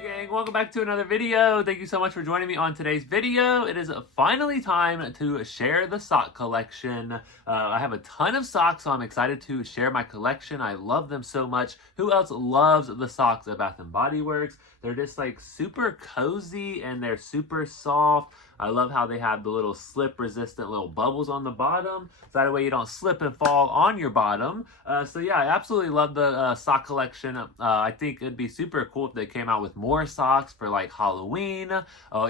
Hey gang, welcome back to another video. Thank you so much for joining me on today's video. It is finally time to share the sock collection. I have a ton of socks, so I'm excited to share my collection. I love them so much. Who else loves the socks at Bath & Body Works? They're just like super cozy and they're super soft. I love how they have the little slip resistant little bubbles on the bottom, so that way you don't slip and fall on your bottom. So yeah, I absolutely love the sock collection. I think it'd be super cool if they came out with more socks for like Halloween,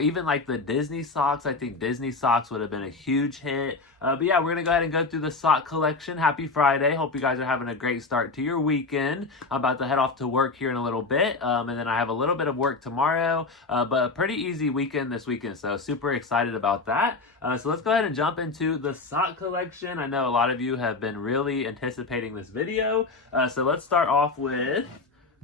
even like the Disney socks. I think Disney socks would have been a huge hit. But yeah, we're gonna go ahead and go through the sock collection. Happy Friday. Hope you guys are having a great start to your weekend. I'm about to head off to work here in a little bit, and then I have a little bit of work tomorrow, but a pretty easy weekend this weekend, so super excited about that. So let's go ahead and jump into the sock collection. I know a lot of you have been really anticipating this video, so let's start off with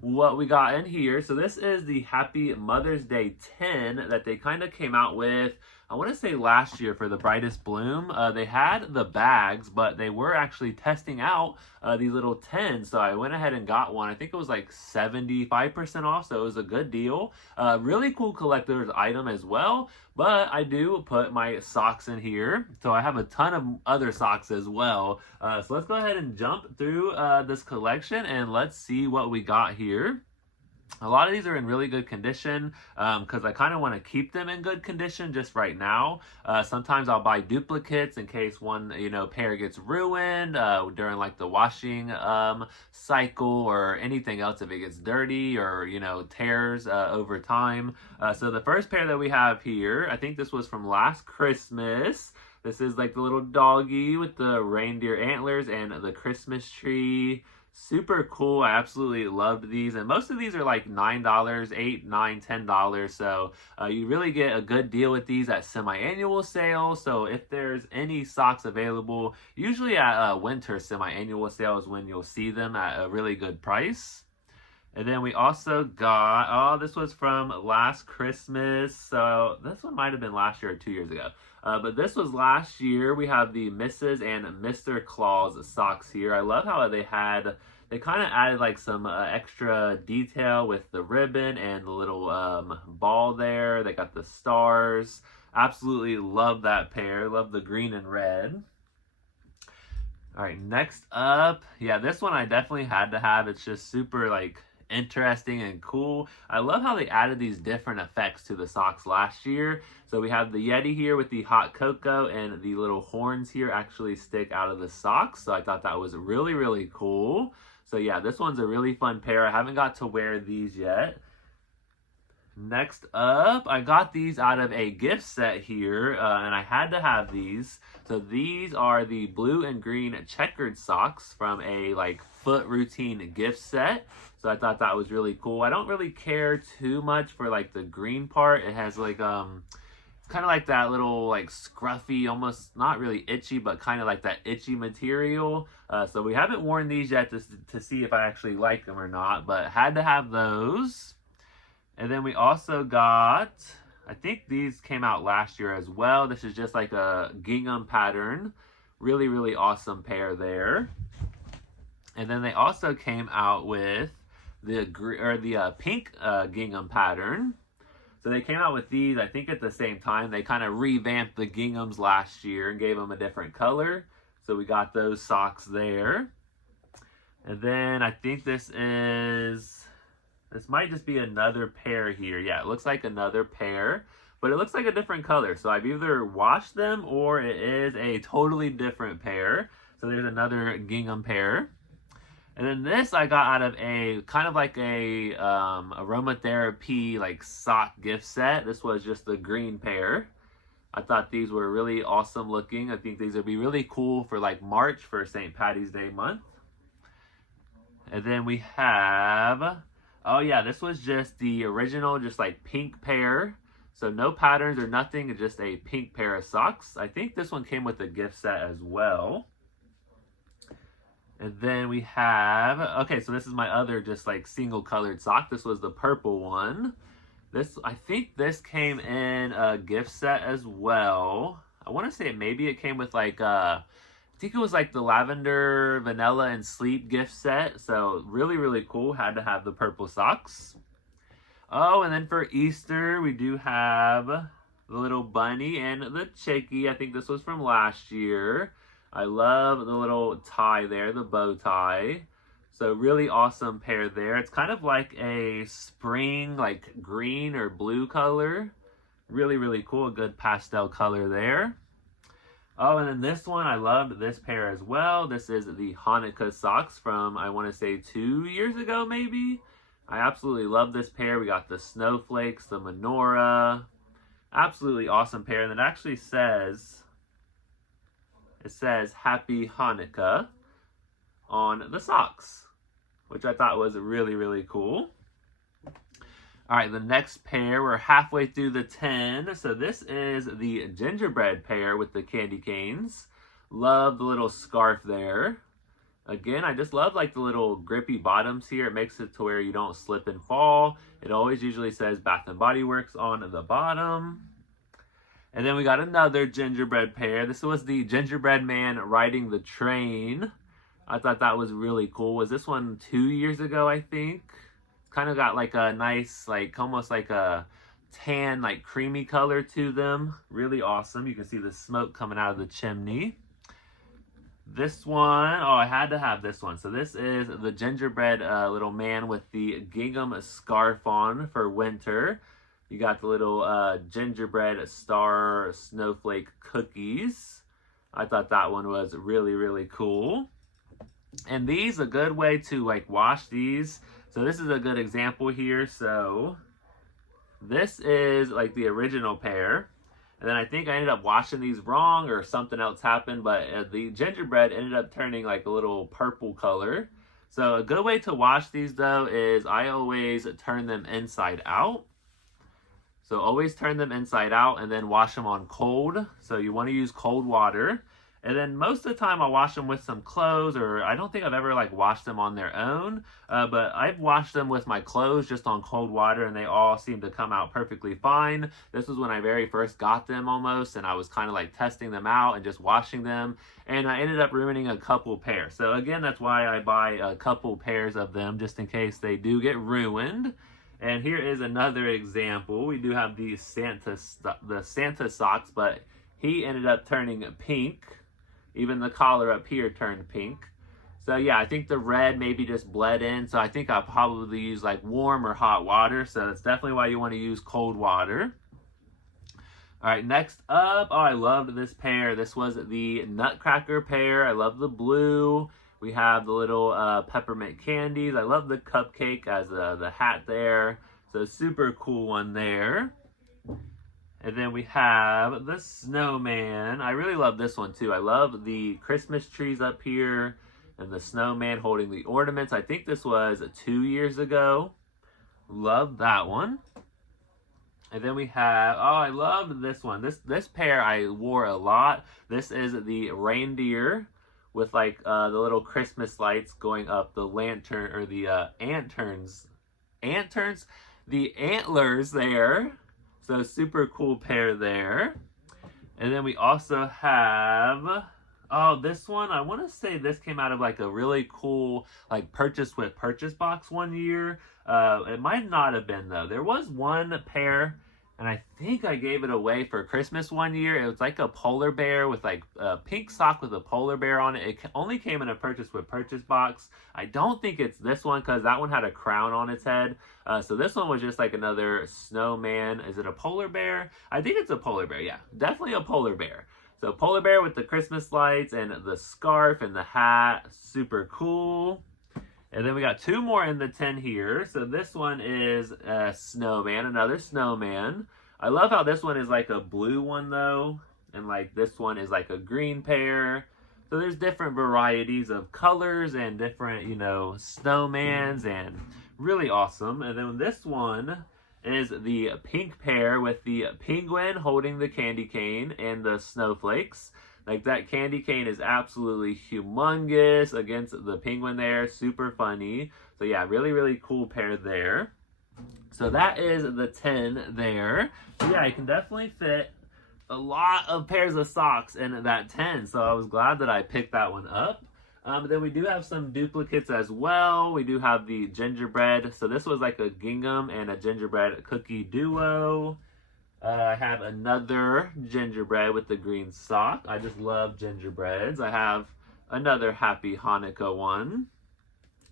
what we got in here. So this is the Happy Mother's Day 10 that they kind of came out with, I want to say last year for the Brightest Bloom. They had the bags, but they were actually testing out these little 10s. So I went ahead and got one. I think it was like 75% off, so it was a good deal. Really cool collector's item as well. But I do put my socks in here, so I have a ton of other socks as well. So let's go ahead and jump through this collection and let's see what we got here. A lot of these are in really good condition because I kind of want to keep them in good condition just right now. Sometimes I'll buy duplicates in case one, pair gets ruined during like the washing cycle or anything else if it gets dirty or, tears over time. So the first pair that we have here, I think this was from last Christmas. This is like the little doggy with the reindeer antlers and the Christmas tree. Super cool. I absolutely loved these, and most of these are like $9, $8, $9, $10. So you really get a good deal with these at semi-annual sales. So if there's any socks available, usually at winter semi-annual sales when you'll see them at a really good price. And then we also got, this was from last Christmas. So this one might have been last year or 2 years ago. But this was last year. We have the Mrs. and Mr. Claus socks here. I love how they kind of added like some extra detail with the ribbon and the little ball there. They got the stars. Absolutely love that pair. Love the green and red. All right, next up. Yeah, this one I definitely had to have. It's just super like interesting and cool. I love how they added these different effects to the socks last year. So we have the Yeti here with the hot cocoa, and the little horns here actually stick out of the socks. So I thought that was really, really cool. So yeah, this one's a really fun pair. I haven't got to wear these yet. Next up, I got these out of a gift set here, and I had to have these. So these are the blue and green checkered socks from a like foot routine gift set. So I thought that was really cool. I don't really care too much for like the green part. It has like it's kind of like that little like scruffy, almost not really itchy, but kind of like that itchy material. So we haven't worn these yet to see if I actually like them or not, but had to have those. And then we also got, I think these came out last year as well. This is just like a gingham pattern. Really, really awesome pair there. And then they also came out with the pink gingham pattern. So they came out with these, I think at the same time. They kind of revamped the ginghams last year and gave them a different color. So we got those socks there. And then I think this might just be another pair here. Yeah, it looks like another pair, but it looks like a different color. So I've either washed them or it is a totally different pair. So there's another gingham pair. And then this I got out of a kind of like a aromatherapy like sock gift set. This was just the green pair. I thought these were really awesome looking. I think these would be really cool for like March for St. Patty's Day month. And then we have, oh yeah, this was just the original, just like pink pair. So no patterns or nothing, just a pink pair of socks. I think this one came with a gift set as well. And then we have, okay, so this is my other just like single colored sock. This was the purple one. I think this came in a gift set as well. I want to say maybe it came with like, I think it was like the lavender, vanilla, and sleep gift set. So really, really cool. Had to have the purple socks. Oh, and then for Easter, we do have the little bunny and the chickie. I think this was from last year. I love the little tie there, the bow tie. So really awesome pair there. It's kind of like a spring, like green or blue color. Really, really cool. A good pastel color there. Oh, and then this one, I loved this pair as well. This is the Hanukkah socks from, I want to say 2 years ago, maybe. I absolutely love this pair. We got the snowflakes, the menorah. Absolutely awesome pair. And it actually says, Happy Hanukkah on the socks, which I thought was really, really cool. All right, the next pair, we're halfway through the 10. So this is the gingerbread pair with the candy canes. Love the little scarf there. Again, I just love like the little grippy bottoms here. It makes it to where you don't slip and fall. It always usually says Bath & Body Works on the bottom. And then we got another gingerbread pair. This was the gingerbread man riding the train. I thought that was really cool. Was this one 2 years ago, I think? Kind of got like a nice, like almost like a tan, like creamy color to them. Really awesome. You can see the smoke coming out of the chimney. This one, oh, I had to have this one. So this is the gingerbread little man with the gingham scarf on for winter. You got the little gingerbread star snowflake cookies. I thought that one was really, really cool. And these, a good way to like wash these. So this is a good example here. So this is like the original pair. And then I think I ended up washing these wrong or something else happened. But the gingerbread ended up turning like a little purple color. So a good way to wash these though is I always turn them inside out. So always turn them inside out and then wash them on cold. So you want to use cold water. And then most of the time I'll wash them with some clothes, or I don't think I've ever like washed them on their own, but I've washed them with my clothes just on cold water and they all seem to come out perfectly fine. This was when I very first got them almost, and I was kind of like testing them out and just washing them, and I ended up ruining a couple pairs. So again, that's why I buy a couple pairs of them just in case they do get ruined. And here is another example. We do have the Santa socks, but he ended up turning pink. Even the collar up here turned pink. So yeah, I think the red maybe just bled in. So I think I'll probably use like warm or hot water. So that's definitely why you want to use cold water. All right, next up, oh, I loved this pair. This was the Nutcracker pair. I love the blue. We have the little peppermint candies. I love the cupcake as the hat there. So super cool one there. And then we have the snowman. I really love this one too. I love the Christmas trees up here and the snowman holding the ornaments. I think this was 2 years ago. Love that one. And then we have, oh, I love this one. This pair I wore a lot. This is the reindeer with like the little Christmas lights going up the lantern, or the the antlers there. So super cool pair there. And then we also have, oh, this one, I want to say this came out of like a really cool like purchase with purchase box one year. It might not have been though. There was one pair, and I think I gave it away for Christmas one year. It was like a polar bear with like a pink sock with a polar bear on it. It only came in a purchase with purchase box. I don't think it's this one because that one had a crown on its head. So this one was just like another snowman. Is it a polar bear? I think it's a polar bear. Yeah, definitely a polar bear. So polar bear with the Christmas lights and the scarf and the hat. Super cool. And then we got 2 more in the 10 here. So this one is a snowman, another snowman. I love how this one is like a blue one though. And like this one is like a green pair. So there's different varieties of colors and different, you know, snowmans, and really awesome. And then this one is the pink pair with the penguin holding the candy cane and the snowflakes. Like that candy cane is absolutely humongous against the penguin there. Super funny. So yeah, really, really cool pair there. So that is the 10 there. So yeah, you can definitely fit a lot of pairs of socks in that 10. So I was glad that I picked that one up. Then we do have some duplicates as well. We do have the gingerbread. So this was like a gingham and a gingerbread cookie duo. I have another gingerbread with the green sock. I just love gingerbreads. I have another Happy Hanukkah one.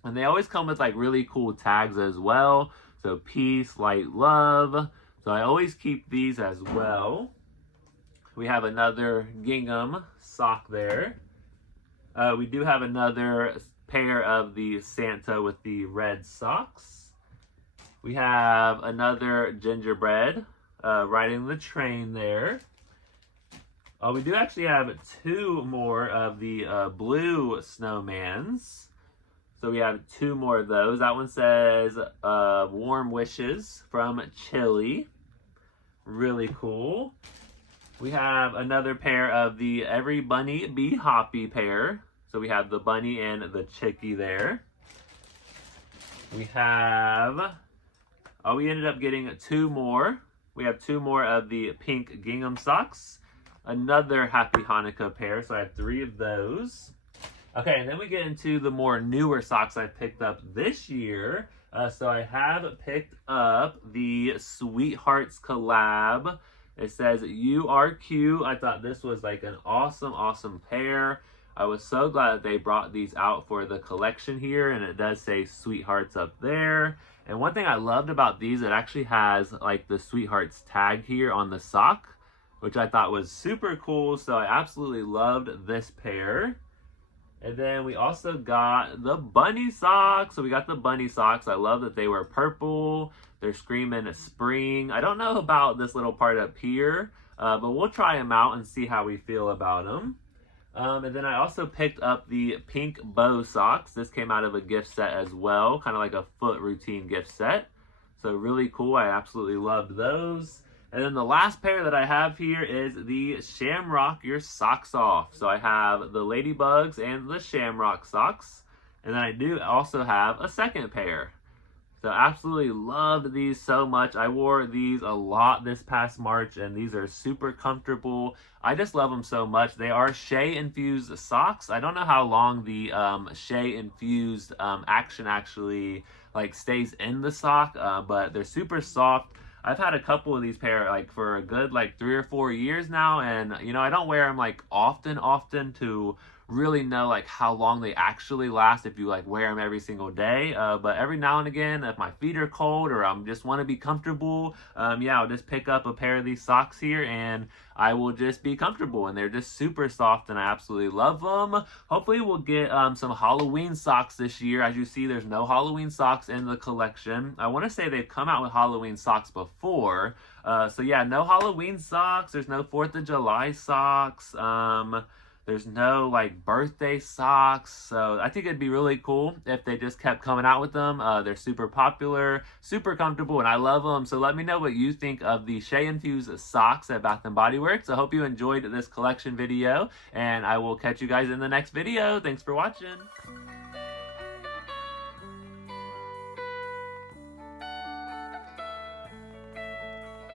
And they always come with like really cool tags as well. So peace, light, love. So I always keep these as well. We have another gingham sock there. We do have another pair of the Santa with the red socks. We have another gingerbread riding the train there. We do actually have two more of the blue snowmans. So we have two more of those. That one says warm wishes from Chile. Really cool. We have another pair of the Every Bunny Be Hoppy pair. So we have the bunny and the chickie there. We have, we ended up getting two more. We have two more of the pink gingham socks. Another Happy Hanukkah pair, so I have three of those. Okay, and then we get into the more newer socks I picked up this year. So I have picked up the Sweethearts collab. It says, "You are cute." I thought this was like an awesome pair. I was so glad that they brought these out for the collection here, and it does say Sweethearts up there. And one thing I loved about these, it actually has like the Sweethearts tag here on the sock, which I thought was super cool. So I absolutely loved this pair. And then we also got the bunny socks. So we got the bunny socks. I love that they were purple. They're screaming spring. I don't know about this little part up here, but we'll try them out and see how we feel about them. And then I also picked up the pink bow socks. This came out of a gift set as well, kind of like a foot routine gift set. So really cool. I absolutely loved those. And then the last pair that I have here is the Shamrock Your Socks Off. So I have the Ladybugs and the Shamrock socks. And then I do also have a second pair. So absolutely loved these so much. I wore these a lot this past March, and these are super comfortable. I just love them so much. They are shea infused socks. I don't know how long the shea infused action actually like stays in the sock, but they're super soft. I've had a couple of these pair like for a good like 3 or 4 years now, and you know, I don't wear them like often to really know like how long they actually last if you like wear them every single day, but every now and again, if my feet are cold or I just want to be comfortable, yeah, I'll just pick up a pair of these socks here and I will just be comfortable, and they're just super soft and I absolutely love them. Hopefully we'll get some Halloween socks this year. As you see, there's no Halloween socks in the collection. I want to say they've come out with Halloween socks before, so yeah, no Halloween socks. There's no 4th of July socks. There's no like birthday socks, so I think it'd be really cool if they just kept coming out with them. They're super popular, super comfortable, and I love them. So let me know what you think of the shea infused socks at Bath & Body Works. I hope you enjoyed this collection video, and I will catch you guys in the next video. Thanks for watching.